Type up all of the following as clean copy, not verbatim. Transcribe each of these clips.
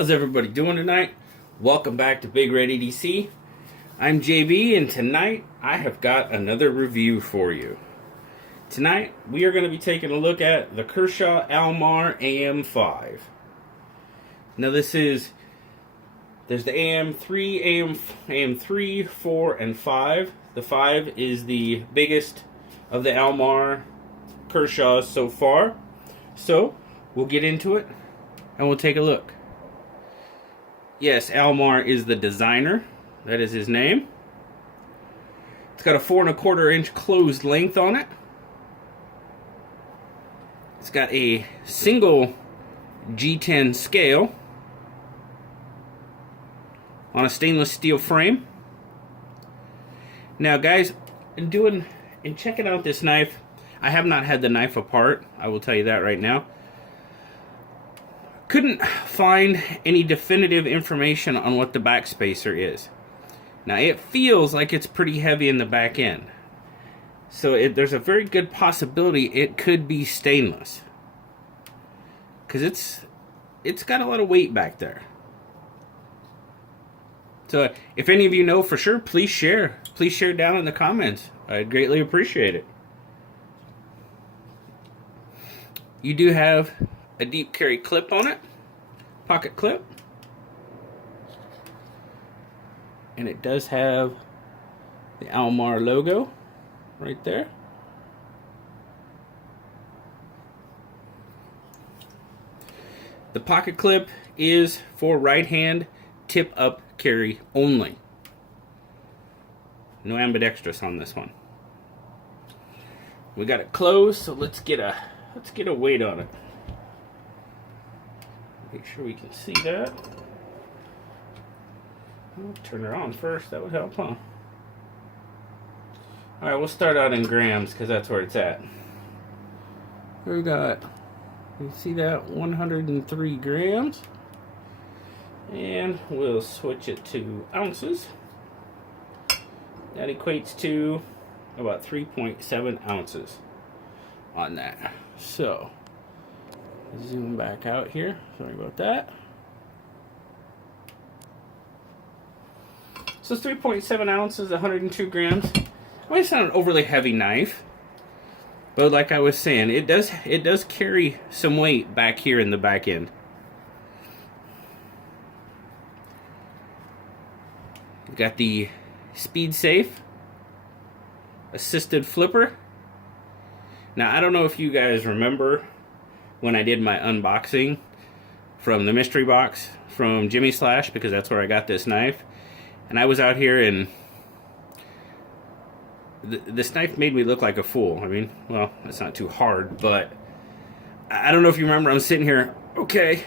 How's everybody doing tonight? Welcome back to Big Red EDC. I'm JB, and tonight I have got another review for you. Tonight we are going to be taking a look at the Kershaw Almar AM-5. Now there's the AM-3, AM-3, 4, and 5. The 5 is the biggest of the Almar Kershaws so far. So we'll get into it and we'll take a look. Yes, Almar is the designer. That is his name. It's got a 4¼ inch closed length on it. It's got a single G10 scale on a stainless steel frame. Now guys, in checking out this knife, I have not had the knife apart, I will tell you that right now. Couldn't find any definitive information on what the back spacer is. Now it feels like it's pretty heavy in the back end, so there's a very good possibility it could be stainless, because it's got a lot of weight back there. So if any of you know for sure, please share down in the comments. I'd greatly appreciate it. You do have a deep carry clip on it, pocket clip, and it does have the Almar logo right there. The pocket clip is for right hand tip up carry only. No ambidextrous on this one. We got it closed, so let's get a weight on it. Make sure we can see that. I'll turn her on first, that would help, huh? Alright, we'll start out in grams because that's where it's at. We got, you see that, 103 grams. And we'll switch it to ounces. That equates to about 3.7 ounces on that. So, zoom back out here. Sorry about that. So 3.7 ounces, 102 grams. I mean, it's not an overly heavy knife, but like I was saying, it does carry some weight back here in the back end. We've got the Speed Safe assisted flipper. Now I don't know if you guys remember when I did my unboxing from the mystery box from Jimmy Slash, because that's where I got this knife, and I was out here and this knife made me look like a fool. I mean, well, it's not too hard, but I don't know if you remember, I'm sitting here, okay,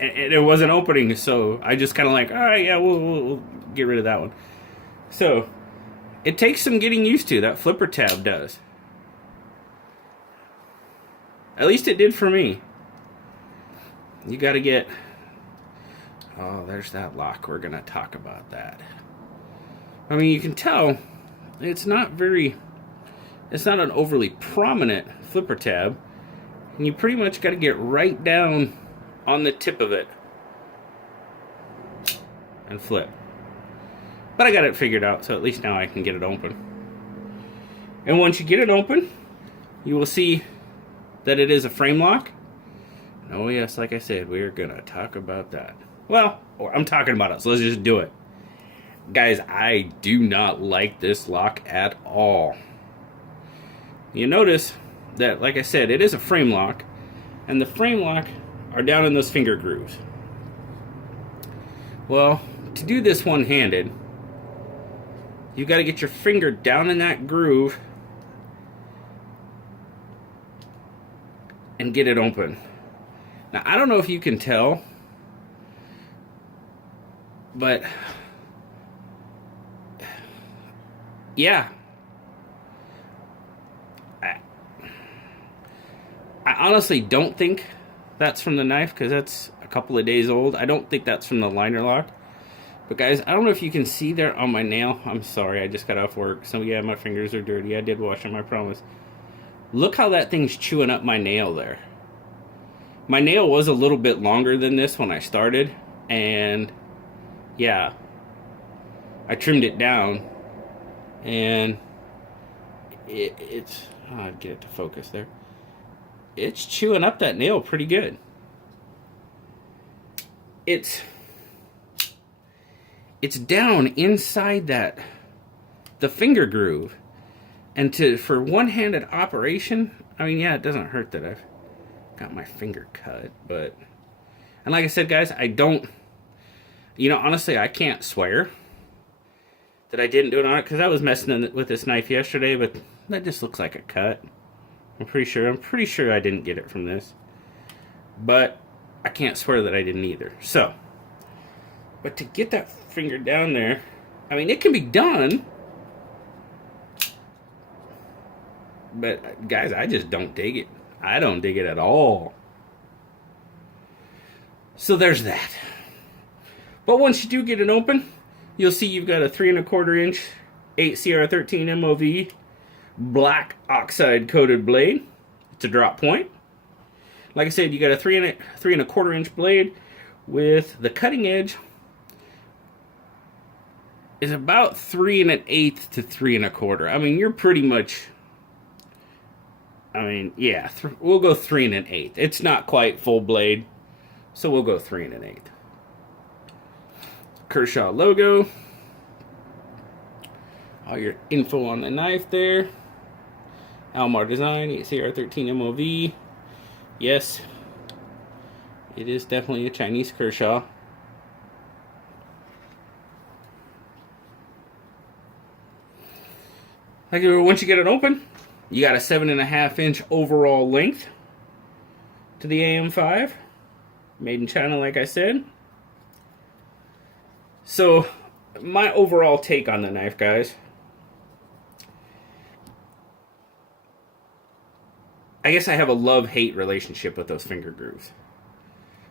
and it wasn't opening, so I just kind of like, all right, yeah, we'll get rid of that one. So it takes some getting used to, that flipper tab does. At least it did for me. You got to get... Oh, there's that lock. We're going to talk about that. I mean, you can tell it's not an overly prominent flipper tab. And you pretty much got to get right down on the tip of it and flip. But I got it figured out, so at least now I can get it open. And once you get it open, you will see that it is a frame lock. Oh yes, like I said, we are gonna talk about that. Well, I'm talking about it, so let's just do it. Guys, I do not like this lock at all. You notice that, like I said, it is a frame lock, and the frame lock are down in those finger grooves. Well, to do this one-handed, you got to get your finger down in that groove and get it open. Now, I don't know if you can tell, but yeah, I honestly don't think that's from the knife, because that's a couple of days old. I don't think that's from the liner lock. But guys, I don't know if you can see there on my nail. I'm sorry, I just got off work. So yeah, my fingers are dirty. I did wash them, I promise. Look how that thing's chewing up my nail there. My nail was a little bit longer than this when I started, and yeah, I trimmed it down, and it's, oh, I'd get it to focus there. It's chewing up that nail pretty good. It's down inside the finger groove. And for one-handed operation, I mean, yeah, it doesn't hurt that I've got my finger cut, but, and like I said, guys, I don't, honestly, I can't swear that I didn't do it on it, because I was messing with this knife yesterday, but that just looks like a cut. I'm pretty sure I didn't get it from this, but I can't swear that I didn't either. So, but to get that finger down there, I mean, it can be done, but guys, I just don't dig it. I don't dig it at all. So there's that. But once you do get it open, you'll see you've got a 3 1/4 inch 8CR13 MOV black oxide coated blade. It's a drop point. Like I said, you got a 3 1/4 inch blade with the cutting edge is about 3 1/8 to 3 1/4. I mean, you're pretty much, I mean, yeah, we'll go 3 1/8. It's not quite full blade, so we'll go 3 1/8. Kershaw logo. All your info on the knife there. Almar design, 8CR13 MOV. Yes, it is definitely a Chinese Kershaw. Like, once you get it open, you got a 7.5 inch overall length to the AM-5. Made in China, like I said. So, my overall take on the knife, guys. I guess I have a love-hate relationship with those finger grooves.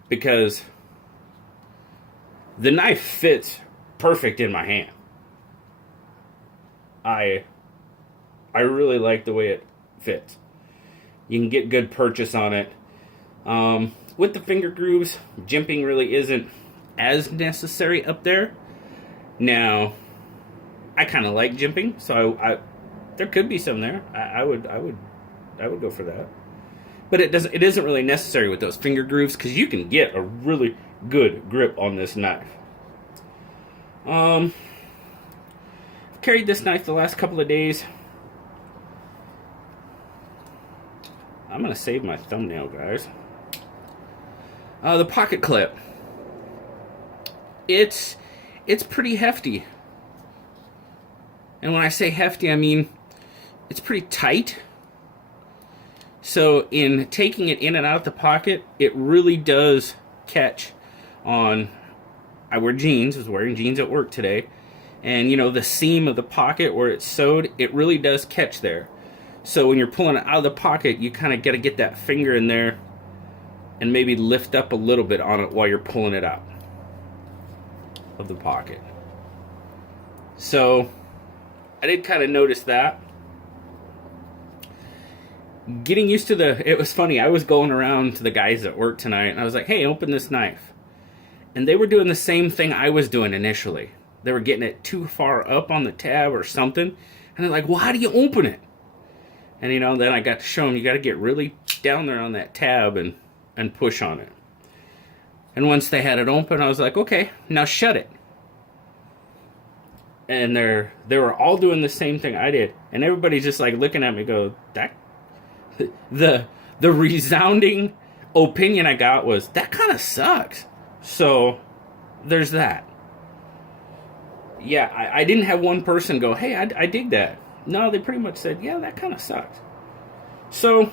Because the knife fits perfect in my hand. I really like the way it fits. You can get good purchase on it. With the finger grooves, jimping really isn't as necessary up there. Now, I kind of like jimping, so I there could be some there. I would go for that. But it isn't really necessary with those finger grooves, because you can get a really good grip on this knife. I've carried this knife the last couple of days. I'm going to save my thumbnail, guys. The pocket clip. It's pretty hefty. And when I say hefty, I mean it's pretty tight. So in taking it in and out of the pocket, it really does catch on. I wear jeans. I was wearing jeans at work today. And, the seam of the pocket where it's sewed, it really does catch there. So when you're pulling it out of the pocket, you kind of got to get that finger in there and maybe lift up a little bit on it while you're pulling it out of the pocket. So I did kind of notice that. Getting used to it was funny, I was going around to the guys at work tonight, and I was like, hey, open this knife. And they were doing the same thing I was doing initially. They were getting it too far up on the tab or something, and they're like, well, how do you open it? And, then I got to show them, you got to get really down there on that tab and push on it. And once they had it open, I was like, okay, now shut it. And they were all doing the same thing I did. And everybody's just like looking at me go, the resounding opinion I got was, that kind of sucks. So there's that. Yeah, I didn't have one person go, hey, I dig that. No, they pretty much said, yeah, that kind of sucks. So,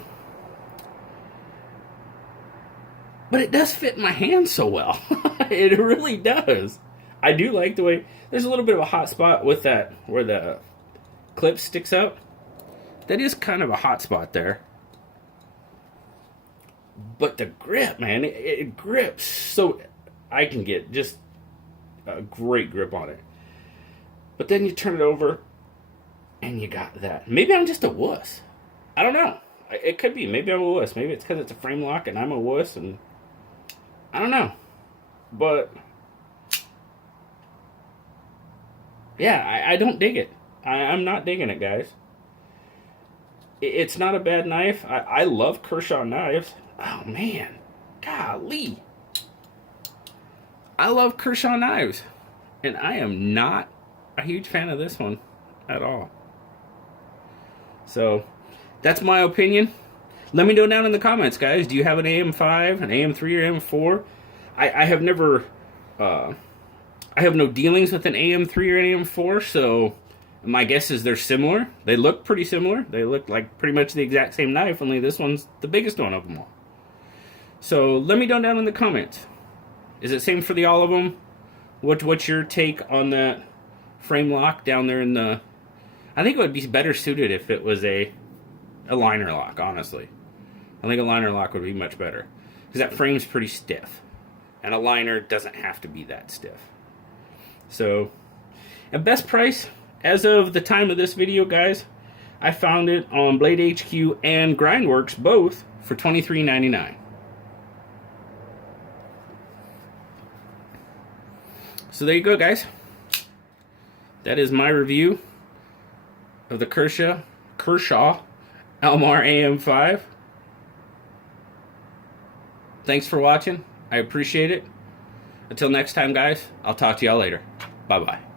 but it does fit in my hand so well. It really does. I do like the way, there's a little bit of a hot spot with that, where the clip sticks out. That is kind of a hot spot there. But the grip, man, it grips so I can get just a great grip on it. But then you turn it over, and you got that. Maybe I'm just a wuss. I don't know. It could be. Maybe I'm a wuss. Maybe it's because it's a frame lock and I'm a wuss, and I don't know. But yeah, I don't dig it. I'm not digging it, guys. It's not a bad knife. I love Kershaw knives. Oh, man. Golly. I love Kershaw knives. And I am not a huge fan of this one at all. So, that's my opinion. Let me know down in the comments, guys. Do you have an AM-5, an AM-3, or AM-4? I have never... I have no dealings with an AM-3 or an AM-4, so my guess is they're similar. They look pretty similar. They look like pretty much the exact same knife, only this one's the biggest one of them all. So let me know down in the comments. Is it same for the all of them? What's your take on that frame lock down there in the... I think it would be better suited if it was a liner lock, honestly. I think a liner lock would be much better. Because that frame's pretty stiff. And a liner doesn't have to be that stiff. So, at best price, as of the time of this video, guys, I found it on Blade HQ and Grindworks, both, for $23.99. So there you go, guys. That is my review of the Kershaw Elmar AM-5. Thanks for watching. I appreciate it. Until next time, guys, I'll talk to y'all later. Bye-bye.